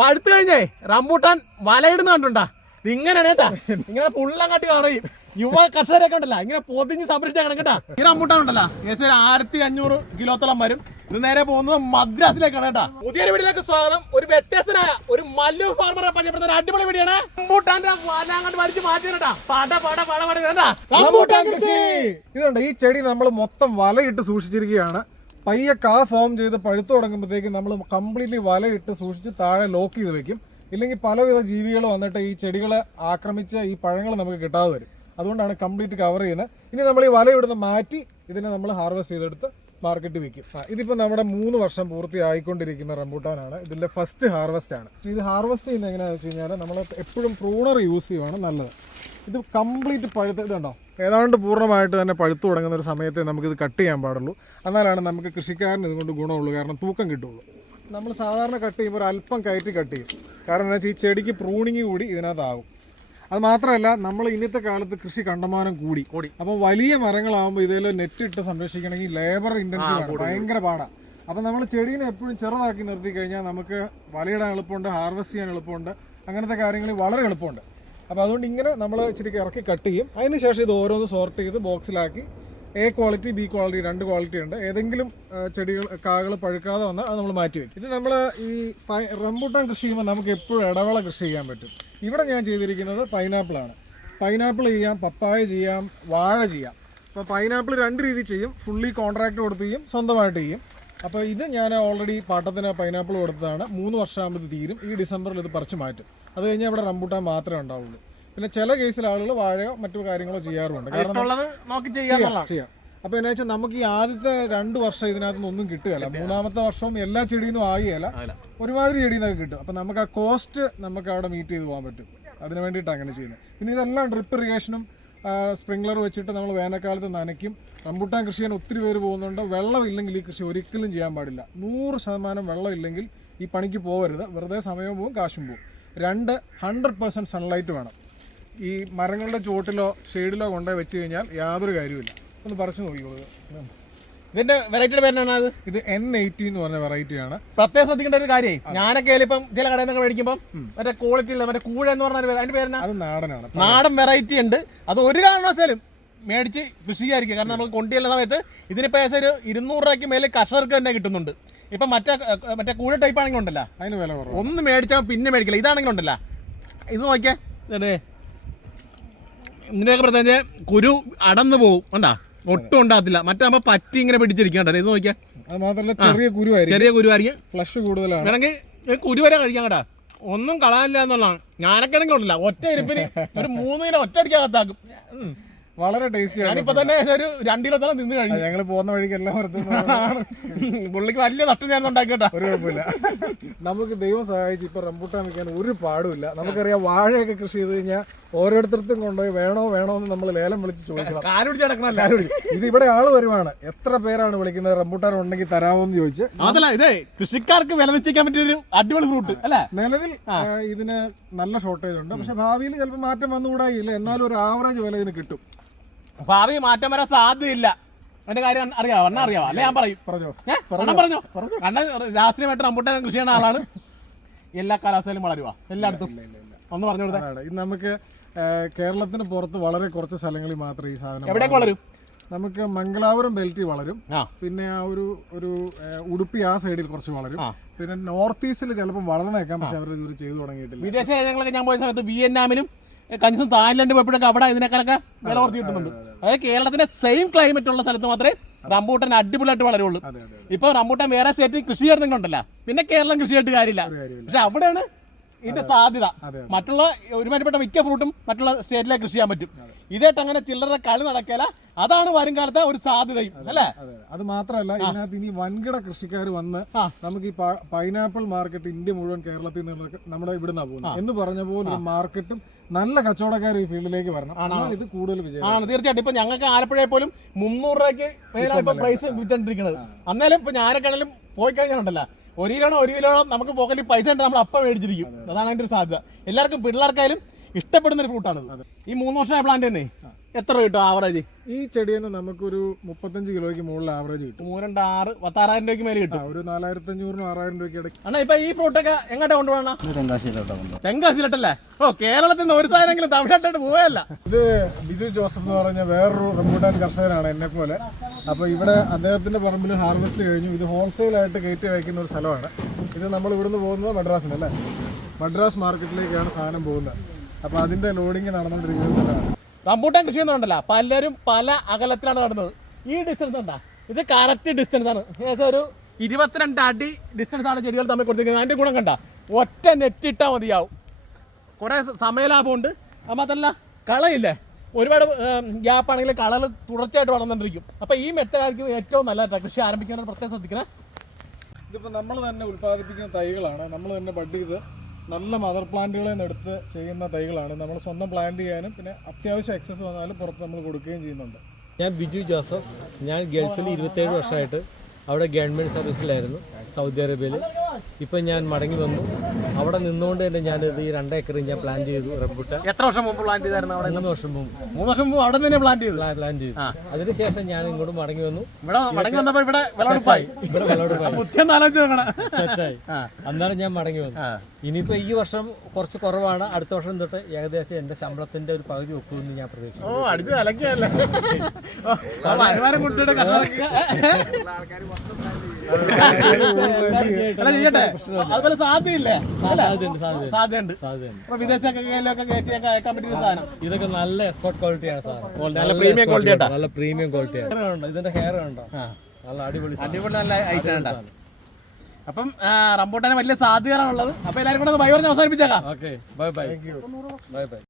പഴുത്തു കഴിഞ്ഞേ റംബൂട്ടാൻ വലയിടുന്ന കണ്ടുണ്ടാ ഇങ്ങനെയാണ് കേട്ടാ. ഇങ്ങനെ പുള്ളങ്ങാട്ടി പറയും യുവ കർഷകരൊക്കെ ഉണ്ടല്ലോ ഇങ്ങനെ പൊതിഞ്ഞ് സംരക്ഷിച്ചാണ് കേട്ടാ. ഈ റംബൂട്ടാൻ ഉണ്ടല്ലോ ഏകദേശം 1500 കിലോത്തോളം വരും. ഇത് നേരെ പോകുന്നത് മദ്രാസിലേക്കാണ് കേട്ടാ. പുതിയൊരു വീഡിയോയിലേക്ക് സ്വാഗതം. ഒരു വ്യത്യസ്തനായ ഒരു മല്ലു ഫാർമറെ പരിചയപ്പെടുന്ന ഒരു അടിപൊളി വീഡിയോയാണ്. റംബൂട്ടാന്റെ വല അങ്ങോട്ട് വലിച്ചു മാറ്റിട്ടാ റംബൂട്ടാൻ കൃഷി. ഇതുണ്ട്, ഈ ചെടി നമ്മൾ മൊത്തം വലയിട്ട് സൂക്ഷിച്ചിരിക്കുകയാണ്. പയ്യെ ഫോം ചെയ്ത് പഴുത്തു തുടങ്ങുമ്പോഴത്തേക്കും നമ്മൾ കംപ്ലീറ്റ്ലി വലയിട്ട് സൂക്ഷിച്ച് താഴെ ലോക്ക് ചെയ്ത് വെക്കും. ഇല്ലെങ്കിൽ പലവിധ ജീവികൾ വന്നിട്ട് ഈ ചെടികളെ ആക്രമിച്ച് ഈ പഴങ്ങൾ നമുക്ക് കിട്ടാതെ വരും. അതുകൊണ്ടാണ് കംപ്ലീറ്റ് കവർ ചെയ്യുന്നത്. ഇനി നമ്മൾ ഈ വല ഇവിടുന്ന് മാറ്റി ഇതിനെ നമ്മൾ ഹാർവെസ്റ്റ് ചെയ്തെടുത്ത് മാർക്കറ്റിൽ വിൽക്കും. ഇതിപ്പോൾ നമ്മുടെ 3 വർഷം പൂർത്തിയായിക്കൊണ്ടിരിക്കുന്ന റംബൂട്ടാനാണ്. ഇതിൻ്റെ ഫസ്റ്റ് ഹാർവെസ്റ്റ് ആണ്. ഇത് ഹാർവെസ്റ്റ് ചെയ്യുന്നത് എങ്ങനെയാണെന്ന് വെച്ച് കഴിഞ്ഞാൽ നമ്മൾ എപ്പോഴും പ്രൂണർ യൂസ് ചെയ്യുവാണ് നല്ലത്. ഇത് കംപ്ലീറ്റ് പഴുത്ത് ഇതുണ്ടോ, ഏതാണ്ട് പൂർണ്ണമായിട്ട് തന്നെ പഴുത്തു തുടങ്ങുന്ന ഒരു സമയത്തെ നമുക്കിത് കട്ട് ചെയ്യാൻ പാടുള്ളൂ. എന്നാലാണ് നമുക്ക് കൃഷിക്കാരന് ഇതുകൊണ്ട് ഗുണമുള്ളൂ. കാരണം തൂക്കം കിട്ടുള്ളൂ. നമ്മൾ സാധാരണ കട്ട് ചെയ്യുമ്പോൾ ഒരു അല്പം കയറ്റി കട്ട് ചെയ്യും. കാരണം എന്താ വെച്ചാൽ ഈ ചെടിക്ക് പ്രൂണിങ് കൂടി ഇതിനകത്താകും. അത് മാത്രമല്ല, നമ്മൾ ഇന്നത്തെ കാലത്ത് കൃഷി കണ്ടമാനം കൂടി. അപ്പോൾ വലിയ മരങ്ങളാകുമ്പോൾ ഇതിൽ നെറ്റ് ഇട്ട് സംരക്ഷിക്കണമെങ്കിൽ ലേബർ ഇൻറ്റൻസീവ് ഭയങ്കര പാടാണ്. അപ്പോൾ നമ്മൾ ചെടീനെ എപ്പോഴും ചെറുതാക്കി നിർത്തി കഴിഞ്ഞാൽ നമുക്ക് വലയിടാൻ എളുപ്പമുണ്ട്, ഹാർവെസ്റ്റ് ചെയ്യാൻ എളുപ്പമുണ്ട്, അങ്ങനത്തെ കാര്യങ്ങൾ വളരെ എളുപ്പമുണ്ട്. അപ്പോൾ അതുകൊണ്ട് ഇങ്ങനെ നമ്മൾ ഇച്ചിരി ഇറക്കി കട്ട് ചെയ്യും. അതിന് ശേഷം ഇത് ഓരോന്ന് സോർട്ട് ചെയ്ത് ബോക്സിലാക്കി A quality B quality 2 quality ഉണ്ട്. ഏതെങ്കിലും ചെടികൾ കാകൾ പഴുക്കാതെ വന്നാൽ അത് നമ്മൾ മാറ്റി വയ്ക്കും. ഇത് നമ്മൾ ഈ റംബൂട്ടാൻ കൃഷി ചെയ്യുമ്പോൾ നമുക്ക് എപ്പോഴും ഇടവേള കൃഷി ചെയ്യാൻ പറ്റും. ഇവിടെ ഞാൻ ചെയ്തിരിക്കുന്നത് പൈനാപ്പിളാണ്. പൈനാപ്പിൾ ചെയ്യാം, പപ്പായ ചെയ്യാം, വാഴ ചെയ്യാം. അപ്പോൾ പൈനാപ്പിൾ 2 രീതി ചെയ്യും. ഫുള്ളി കോൺട്രാക്ട് കൊടുത്ത് ചെയ്യും, സ്വന്തമായിട്ട് ചെയ്യും. അപ്പോൾ ഇത് ഞാൻ ഓൾറെഡി പാട്ടത്തിന് പൈനാപ്പിൾ കൊടുത്തതാണ്. 3 വർഷമാകുമ്പോൾ ഇത് തീരും. ഈ ഡിസംബറിൽ ഇത് പറിച്ച് മാറ്റും. അത് കഴിഞ്ഞാൽ ഇവിടെ റംബൂട്ടാൻ മാത്രമേ ഉണ്ടാവുള്ളൂ. പിന്നെ ചില കേസിൽ ആളുകൾ വാഴയോ മറ്റു കാര്യങ്ങളോ ചെയ്യാറുണ്ട്. ചെയ്യാം. അപ്പോൾ എന്നാ വെച്ചാൽ നമുക്ക് ഈ ആദ്യത്തെ 2 വർഷം ഇതിനകത്ത് ഒന്നും കിട്ടുകയില്ല. 3-ാമത്തെ വർഷവും എല്ലാ ചെടിയിൽ നിന്നും ആകുകയില്ല, ഒരുമാതിരി ചെടിയിൽ നിന്നൊക്കെ കിട്ടും. അപ്പോൾ നമുക്ക് ആ കോസ്റ്റ് നമുക്ക് അവിടെ മീറ്റ് ചെയ്ത് പോകാൻ പറ്റും. അതിന് വേണ്ടിയിട്ടാണ് അങ്ങനെ ചെയ്യുന്നത്. പിന്നെ ഇതെല്ലാം ഡ്രിപ്പ് ഇറിഗേഷനും സ്പ്രിംഗ്ലർ വെച്ചിട്ട് നമ്മൾ വേനൽക്കാലത്ത് നനയ്ക്കും. റംബൂട്ടാൻ കൃഷി ചെയ്യാൻ ഒത്തിരി പേര് പോകുന്നുണ്ട്. വെള്ളമില്ലെങ്കിൽ ഈ കൃഷി ഒരിക്കലും ചെയ്യാൻ പാടില്ല. 100% വെള്ളം ഇല്ലെങ്കിൽ ഈ പണിക്ക് പോകരുത്. വെറുതെ സമയവും പോവും, കാശും പോവും. 100% സൺലൈറ്റ് വേണം. ഈ മരങ്ങളുടെ ചുവട്ടിലോ ഷെയ്ഡിലോ കൊണ്ടുപോയി വെച്ച് കഴിഞ്ഞാൽ യാതൊരു കാര്യമില്ല. ഒന്ന് പറിച്ചു നോക്കിക്കോളൂ. ഇതിന്റെ വെറൈറ്റിയുടെ പേരാണ് അത്. ഇത് N80 എന്ന് പറഞ്ഞ വെറൈറ്റിയാണ്. പ്രത്യേകം ശ്രദ്ധിക്കേണ്ട ഒരു കാര്യം, ഞാനൊക്കെ ഇപ്പം ചില കടയിൽ നിന്നൊക്കെ മേടിക്കുമ്പോൾ മറ്റേ ക്വാളിറ്റി ഇല്ല, മറ്റേ കൂഴ എന്ന് പറഞ്ഞ അതിന്റെ പേരെന്നാ, അത് നാടനാണ്. നാടൻ വെറൈറ്റി ഉണ്ട്. അത് ഒരു കാരണവശാലും മേടിച്ച് കൃഷി ചെയ്യാതിരിക്കുക. കാരണം നമ്മൾ കൊണ്ടുചെല്ലുന്ന സമയത്ത് ഇതിനിപ്പോൾ ഏകദേശം ഒരു 200 രൂപയ്ക്ക് മേലെ കർഷകർക്ക് തന്നെ കിട്ടുന്നുണ്ട്. ഇപ്പം മറ്റേ കൂഴ ടൈപ്പ് ആണെങ്കിൽ ഉണ്ടല്ലോ, അതിന് വില കുറവ്. ഒന്ന് മേടിച്ചാൽ പിന്നെ മേടിക്കില്ല. ഇതാണെങ്കിലും ഉണ്ടല്ലോ, ഇത് നോക്കിയാൽ ഇതിൻ്റെയൊക്കെ പ്രത്യേകിച്ച് കുരു അടന്നു പോകും. കണ്ടാ, ഒട്ടും ഉണ്ടാകത്തില്ല. മറ്റാകുമ്പോൾ പറ്റി ഇങ്ങനെ പിടിച്ചിരിക്കണ്ട. ഇത് നോക്കിയാൽ അത് മാത്രമല്ല ചെറിയ കുരുവായിരിക്കും, ഫ്ലഷ് കൂടുതലാണ്. വേണമെങ്കിൽ കുരു വരെ കഴിക്കാൻ കേട്ടാ, ഒന്നും കളയാനില്ല എന്നുള്ളതാണ്. ഞാനൊക്കെ ആണെങ്കിൽ ഉണ്ടല്ല, ഒറ്റ ഇരിപ്പിന് ഒരു 3 കിലോ ഒറ്റ അടിക്കകത്താക്കും. വളരെ ടേസ്റ്റി. ഞാനിപ്പോ തന്നെ ഒരു 2 കിലോ തന്നെ നിന്ന് കഴിഞ്ഞു. ഞങ്ങൾ പോകുന്ന വഴിക്ക് എല്ലാം പുള്ളിക്ക് വലിയ നഷ്ടം ഞാൻ ഉണ്ടാക്കിട്ടാ. ഒരു കുഴപ്പമില്ല. നമുക്ക് ദൈവം സഹായിച്ച് ഇപ്പൊ റംബൂട്ടാൻ വെക്കാൻ ഒരു പാടുമില്ല. നമുക്കറിയാം, വാഴയൊക്കെ കൃഷി ചെയ്ത് കഴിഞ്ഞാൽ ഓരോരുത്തർക്കും കൊണ്ടുപോയി വേണോ എന്ന് നമ്മൾ ലേലം വിളിച്ച് ചോദിക്കണം. ഇത് ഇവിടെ ആള് വരുവാണ്. എത്ര പേരാണ് വിളിക്കുന്നത് റംബൂട്ടാൻ ഉണ്ടെങ്കിൽ തരാമോ എന്ന് ചോദിച്ച്. അതല്ല, ഇതേ കൃഷിക്കാർക്ക് വില നിശ്ചയിക്കാൻ പറ്റിയ ഒരു അടിപൊളി ഫ്രൂട്ട് അല്ലേ. നിലവിൽ ഇതിന് നല്ല ഷോർട്ടേജ് ഉണ്ട്. പക്ഷെ ഭാവിയിൽ ചിലപ്പോൾ മാറ്റം വന്നുകൂടായില്ല. എന്നാലും ഒരു ആവറേജ് വില ഇതിന് കിട്ടും. ഭാവി മാറ്റം വരാൻ സാധ്യതയില്ല. അതിന്റെ കാര്യം അറിയാവോ? അറിയാവോ? അല്ലെ ഞാൻ പറയും. പറഞ്ഞോ. ശാസ്ത്രീയമായിട്ട് റംബൂട്ടാൻ കൃഷി ചെയ്യുന്ന ആളാണ്. എല്ലാ കാലാവസ്ഥയിലും വളരുക എല്ലായിടത്തും. ഒന്ന് പറഞ്ഞു കൊടുത്താൽ ഇത് നമുക്ക് കേരളത്തിന് പുറത്ത് വളരെ കുറച്ച് സ്ഥലങ്ങളിൽ മാത്രമേ ഈ സാധനം എവിടെയൊക്കെ വളരും. നമുക്ക് മംഗലാപുരം ബെൽറ്റിൽ വളരും. പിന്നെ ആ ഒരു ഉടുപ്പി ആ സൈഡിൽ കുറച്ച് വളരും. പിന്നെ നോർത്ത് ഈസ്റ്റിൽ ചിലപ്പോൾ വളർന്നേക്കാം. പക്ഷെ അവർ ഇതുവരെ ചെയ്തു തുടങ്ങിയിട്ടില്ല. വിദേശ രാജ്യങ്ങളൊക്കെ ഞാൻ പോയ സമയത്ത് വിയറ്റ്നാമിനും കഞ്ചും തായ്ലൻഡ് പോയപ്പോഴൊക്കെ അവിടെ ഇതിനേക്കാളൊക്കെ വില കുറച്ച് കിട്ടുന്നുണ്ട്. അതായത് കേരളത്തിന്റെ സെയിം ക്ലൈമറ്റ് ഉള്ള സ്ഥലത്ത് മാത്രമേ റംബൂട്ടാൻ അടിപൊളിയായിട്ട് വളരുള്ളൂ. ഇപ്പൊ റംബൂട്ടാൻ വേറെ സ്റ്റേറ്റിൽ കൃഷി ചെയ്യുന്നുണ്ടല്ലോ, പിന്നെ കേരളം കൃഷിയായിട്ട് കാര്യമില്ല. പക്ഷെ അവിടെയാണ് ഇതിന്റെ സാധ്യത. മറ്റുള്ള ഒരുമാതിരിപ്പെട്ട മിക്ക ഫ്രൂട്ടും മറ്റുള്ള സ്റ്റേറ്റിലേക്ക് കൃഷി ചെയ്യാൻ പറ്റും. ഇതായിട്ട് അങ്ങനെ ചില്ലറ കളി നടക്കില്ല. അതാണ് വരും കാലത്തെ ഒരു സാധ്യതയും അല്ലേ. അത് മാത്രമല്ല, ഇതിനകത്ത് ഇനി വൻകിട കൃഷിക്കാർ വന്ന് നമുക്ക് ഈ പൈനാപ്പിൾ മാർക്കറ്റ് ഇന്ത്യ മുഴുവൻ കേരളത്തിൽ നിന്ന് നമ്മുടെ ഇവിടുന്ന് പോകുന്നത് എന്ന് പറഞ്ഞ പോലെ മാർക്കറ്റും നല്ല കച്ചവടക്കാർ ഈ ഫീൽഡിലേക്ക് വരണം. ഇത് കൂടുതൽ വിജയം ആണ് തീർച്ചയായിട്ടും. ഇപ്പൊ ഞങ്ങൾക്ക് ആലപ്പുഴയെ പോലും 300 രൂപയ്ക്ക് പ്രൈസ് വിറ്റിരിക്കുന്നത്. അന്നേരം ഇപ്പൊ ഞാനൊക്കെയാണെങ്കിലും പോയി കഴിഞ്ഞാലുണ്ടല്ലോ, 1 കിലോ നമുക്ക് പോക്കറ്റിൽ പൈസ ഉണ്ട്, നമ്മൾ അപ്പം മേടിച്ചിരിക്കും. അതാണ് അതിന്റെ ഒരു സാധ്യത. എല്ലാവർക്കും പിള്ളേർക്കായാലും ഇഷ്ടപ്പെടുന്ന ഒരു ഫ്രൂട്ടാണ്. ഈ 3 വർഷമായ പ്ലാന്റ് തന്നെ എത്ര കിട്ടും ആവറേജ്? ഈ ചെടിയിൽ നിന്ന് നമുക്കൊരു 35 കിലോയ്ക്ക് മുകളിൽ ആവറേജ് കിട്ടും. 3, 2, 6, 16,000 രൂപയ്ക്ക് മേലെ കിട്ടും. ഒരു 4500-നും 6000 രൂപയ്ക്ക് ഇടയ്ക്ക്. അണ്ണാ ഇപ്പൊ ഈ ഫ്രൂട്ടൊക്കെ എങ്ങോട്ടാ കൊണ്ടുപോകണം? തെങ്കാശിയിലോട്ടല്ലേ? ഓ, കേരളത്തിൽ നിന്ന് ഒരു സാധനമെങ്കിലും തമിഴ്നാട്ടിലോട്ട് പോയല്ല. ഇത് ബിജു ജോസഫ് എന്ന് പറഞ്ഞ വേറൊരു റംബൂട്ടാൻ കർഷകനാണ് എന്നെ പോലെ. അപ്പോൾ ഇവിടെ അദ്ദേഹത്തിന്റെ പറമ്പിൽ ഹാർവെസ്റ്റ് കഴിഞ്ഞു. ഇത് ഹോൾസെയിലായിട്ട് കയറ്റി വയ്ക്കുന്ന ഒരു സ്ഥലമാണ്. ഇത് നമ്മൾ ഇവിടുന്ന് പോകുന്നത് മദ്രാസിനല്ലേ, മദ്രാസ് മാർക്കറ്റിലേക്കാണ് സാധനം പോകുന്നത്. അപ്പോൾ അതിന്റെ ലോഡിങ് നടന്നുകൊണ്ടിരിക്കുന്നത്. റംബൂട്ടാൻ കൃഷി ഒന്നുണ്ടല്ല, പലരും പല അകലത്തിലാണ് നടന്നത്. ഈ ഡിസ്റ്റൻസ് ഉണ്ടാ, ഇത് കറക്റ്റ് ഡിസ്റ്റൻസ് ആണ്. ഏകദേശം ഒരു 22 അടി ഡിസ്റ്റൻസ് ആണ് ചെടികൾ തമ്മിൽ കൊടുത്തിരിക്കുന്നത്. അതിൻ്റെ ഗുണം കണ്ട, ഒറ്റ നെറ്റ് ഇട്ടാൽ മതിയാവും. കുറേ സമയലാഭമുണ്ട്. അത് മാത്രമല്ല കളയില്ലേ, ഒരുപാട് ഗ്യാപ്പാണെങ്കിൽ കളർ തുടർച്ചയായിട്ട് വളർന്നുകൊണ്ടിരിക്കും. അപ്പോൾ ഈ മെത്തേഡായിരിക്കും ഏറ്റവും നല്ല കൃഷി ആരംഭിക്കുന്നവർ പ്രത്യേകം ശ്രദ്ധിക്കണം. ഇതിപ്പോൾ നമ്മൾ തന്നെ ഉൽപ്പാദിപ്പിക്കുന്ന തൈകളാണ്, നമ്മൾ തന്നെ ബഡ് ചെയ്ത് നല്ല മദർ പ്ലാന്റുകളിൽ നിന്ന് എടുത്ത് ചെയ്യുന്ന തൈകളാണ്. നമ്മൾ സ്വന്തം പ്ലാന്റ് ചെയ്യാനും പിന്നെ അത്യാവശ്യം എക്സസ് വന്നാലും പുറത്ത് നമ്മൾ കൊടുക്കുകയും ചെയ്യുന്നുണ്ട്. ഞാൻ ബിജു ജോസഫ്. ഞാൻ ഗൾഫിൽ 27 വർഷമായിട്ട് അവിടെ ഗവൺമെൻറ് സർവീസിലായിരുന്നു സൗദി അറേബ്യയിൽ. ഇപ്പം ഞാൻ മടങ്ങി വന്നു. അവിടെ നിന്നുകൊണ്ട് തന്നെ ഞാനിത് ഈ 2 ഏക്കർ ഞാൻ പ്ലാൻ ചെയ്തു റംബൂട്ടാൻ. എത്ര വർഷം മുമ്പ് പ്ലാന്റ് ചെയ്തായിരുന്നു അവിടെ? 3 വർഷം മുമ്പ്. 3 വർഷം മുമ്പ് അവിടെ തന്നെ പ്ലാന്റ് ചെയ്തു. അതിനുശേഷം ഞാൻ ഇങ്ങോട്ട് മടങ്ങി വന്നു. ഇവിടെ മടങ്ങി വന്നപ്പോൾ ഇവിടെ വിളവെടുപ്പായി. ഇവിടെ വിളവെടുപ്പായി ബുദ്ധിയൊന്നും ആലോചിച്ച് നോക്കണം. സെറ്റായി. അന്നാണ് ഞാൻ മടങ്ങി വന്നു. ഇനിയിപ്പോൾ ഈ വർഷം കുറച്ച് കുറവാണ്. അടുത്ത വർഷം തൊട്ട് ഏകദേശം എൻ്റെ ശമ്പളത്തിൻ്റെ ഒരു പകുതി ഒക്കുമെന്ന് ഞാൻ പ്രതീക്ഷിക്കുന്നു. ഓ, അടിച്ച് അലക്കിയല്ലേ. വരുമാനം കൊണ്ടുപോയിട്ട് അതുപോലെ സാധ്യതയില്ലേ? സാധ്യതയുണ്ട്. അപ്പൊ വിദേശത്തൊക്കെ കയറ്റി അയക്കാൻ പറ്റിയ സാധനം. ഇതൊക്കെ നല്ല എക്സ്പോർട്ട് ക്വാളിറ്റിയാണ് സാധനം. നല്ല പ്രീമിയം ക്വാളിറ്റി ആട്ടോ. നല്ല പ്രീമിയം ക്വാളിറ്റിയാണ്. ഇതിന്റെ ഹെയർ കണ്ടോ, നല്ല അടിപൊളി നല്ല ഐറ്റം. അപ്പം റംബൂട്ടാന് വലിയ സാധ്യതയാണുള്ളത്. അപ്പൊ എല്ലാവരും കൂടെ ബൈ പറഞ്ഞ് അവസാനിപ്പിച്ചേക്കാം. Okay, bye bye. Bye by.